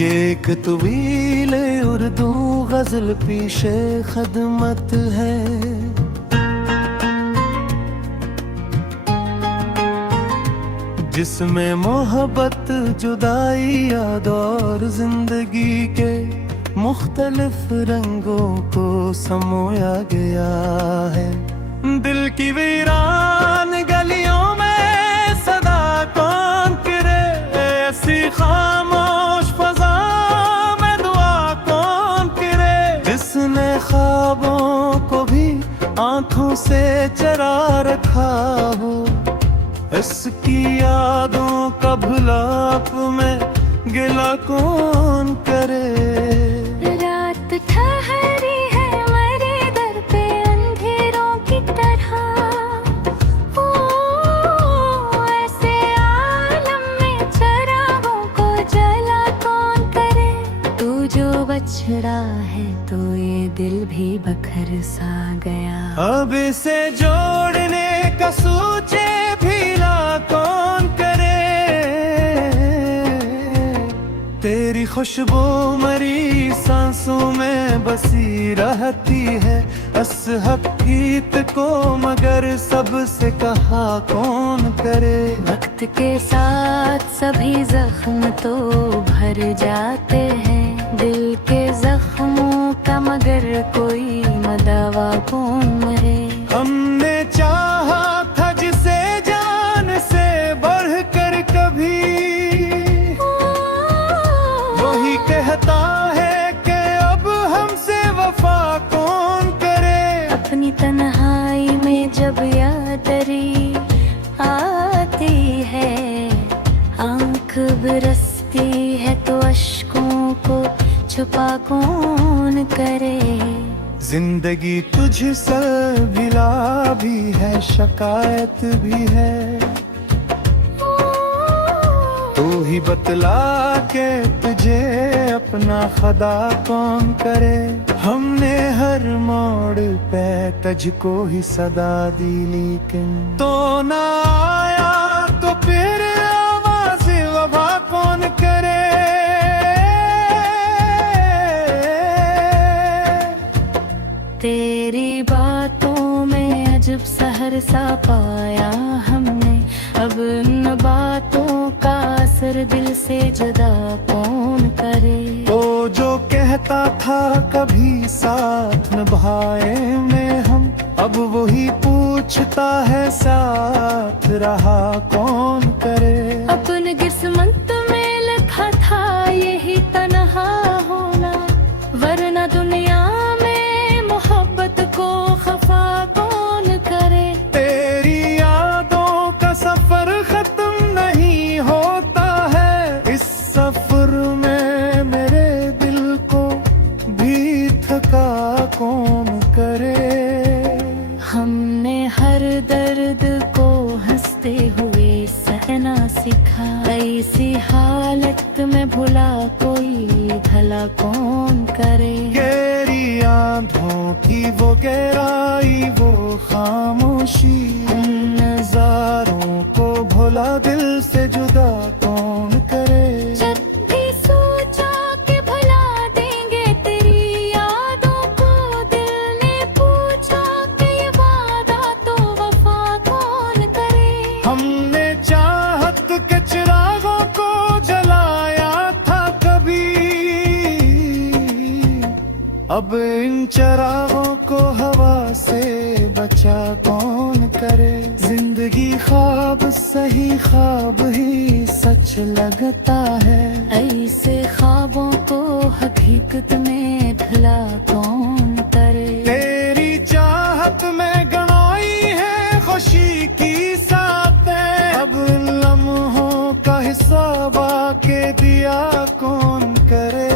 ये एक तवील उर्दू गजल पीशे खदमत है, जिसमें मोहब्बत, जुदाई, याद और जिंदगी के मुख्तलिफ रंगों को समोया गया है। दिल की वीरान गलियों में सदा कौन करे, ऐसी खामोश फजा में दुआ कौन करे, जिसने ख्वाबों को भी आंखों से चरा रखा हो, इसकी यादों का भुलाप में गिला कौन करे। रात ठहरी है मेरे दर पे अंधेरों की तरह, ओ ऐसे आलम में चरागों को जला कौन करे। तू जो बछड़ा है तो ये दिल भी बखर सा गया, अब इसे जोड़ने का सोचे कौन करे। तेरी खुशबू मरी सांसों में बसी रहती है, इस हकीकत को मगर सबसे कहा कौन करे। वक्त के साथ सभी जख्म तो भर जाते हैं, दिल के जख्मों का मगर कोई मदावा कौन मरे। हमने चाहा था जिसे जान से बढ़कर कभी, वही कहता है कि अब हमसे वफा कौन करे। अपनी तन्हाई में जब यादरी आती है, आंख बरसती है तो अश्कों को छुपा कौन करे। जिंदगी तुझसे भिला भी है, शिकायत भी है, तू ही बतला के तुझे अपना खुदा कौन करे। हमने हर मोड़ पे तुझको ही सदा दी, लेकिन तो ना आया तो फिर आवाज़ वफा कौन करे। तेरी बातों में अजब सहर सा पाया हमने, अब इन बातों का असर दिल से जुदा कौन करे। तो जो कहता था कभी साथ निभाएंगे हम, अब वही पूछता है साथ रहा कौन करे। अपने किस्मत में लिखा था यही तन्हा होना, वरना दुनिया को खफा कौन करे। तेरी यादों का सफर खत्म नहीं होता है, इस सफर में मेरे दिल को भी थका कौन करे। हमने हर दर्द को हंसते हुए सहना सीखा, ऐसी हालत में भुला कोई भला कौन करे। गहरी आंखों की वो गहराई, वो खामोशी, नजारों को भुला दिल से जुदा कौन करे। जब भी सोचा कि भुला देंगे तेरी यादों को, दिल ने पूछा कि ये वादा तो वफा कौन करे। हमने चाहत के चिरागों को जलाया था कभी, अब इन चिरागों को हवा से बचा कौन करे। जिंदगी ख्वाब सही ख्वाब ही सच लगता है, ऐसे ख्वाबों को हकीकत में ढला कौन करे। तेरी चाहत में गनाई है खुशी की सातें, अब लम्हों का हिसाब आके दिया कौन करे।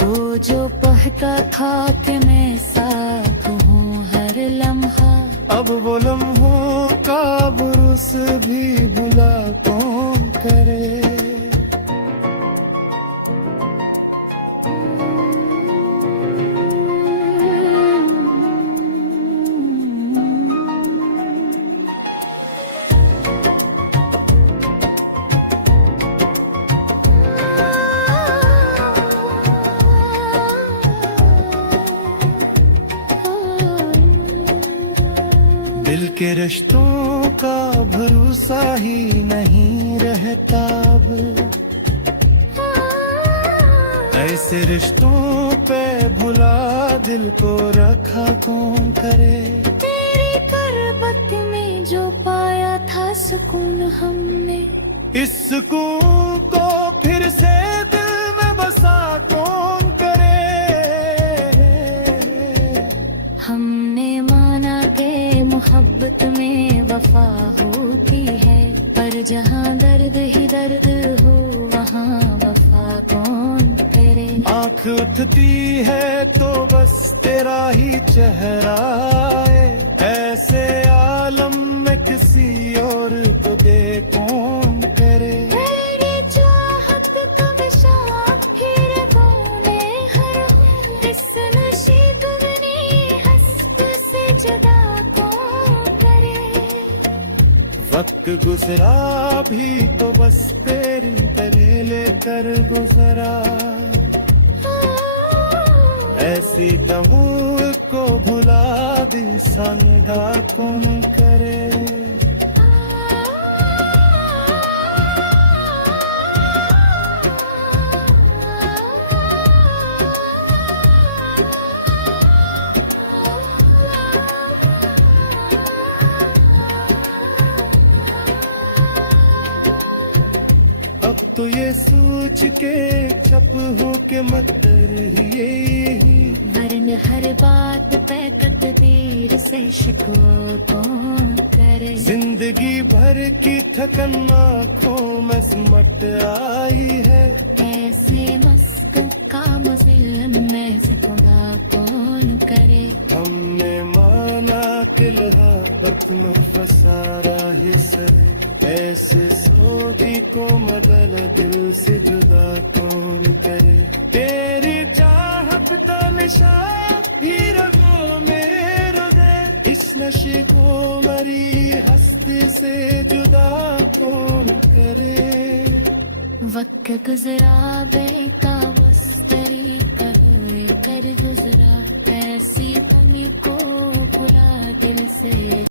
तो जो कहता था कि मैं साथ हूँ हर लम्हा, अब वो लम्हों का बुरुस भी भुला कौन करे। दिल के रिश्तों का भरोसा ही नहीं रहता अब। ऐसे रिश्तों पे भुला दिल को रखा कौन करे। तेरी करबत में जो पाया था सुकून हमने, इस सुकून को फिर से दिल में बसा कौन करे। हमने माना के मोहब्बत में वफा होती है, पर जहाँ दर्द ही दर्द हो वहाँ वफा कौन करे। आँख उठती है तो बस तेरा ही चेहरा है, ऐसे आलम में किसी और को दे कौन करे। तेरी चाहत का विशा हीरे बोले हर हो, इस नशीब में हस्त से जुदा कौन करे। वक्त गुजरा भी तो बस तेरी गले लेकर गुजरा। ऐसी तमूल को भुला दी सनगा कौन करे। अब तो ये सोच के चप हो के मत डरिए, वरन हर बात पे तकदीर से शिकवा कौन करे। जिंदगी भर की थकन आँखों में सिमट आई है, ऐसे मस्क का मुझलन में से खुदा कौन करे। हमने माना कि मोहब्बत में फसारा ही सरे, ऐसे सोगी को मदल दिल से जुदा कौन करे। तेरी चाहत का निशा ही रगों में रुदे, इस नशे को मरी हस्ती से जुदा कौन करे। वक्त गुजरा बेटा मस्तरी कर कर गुजरा, ऐसी कमी को भुला दिल से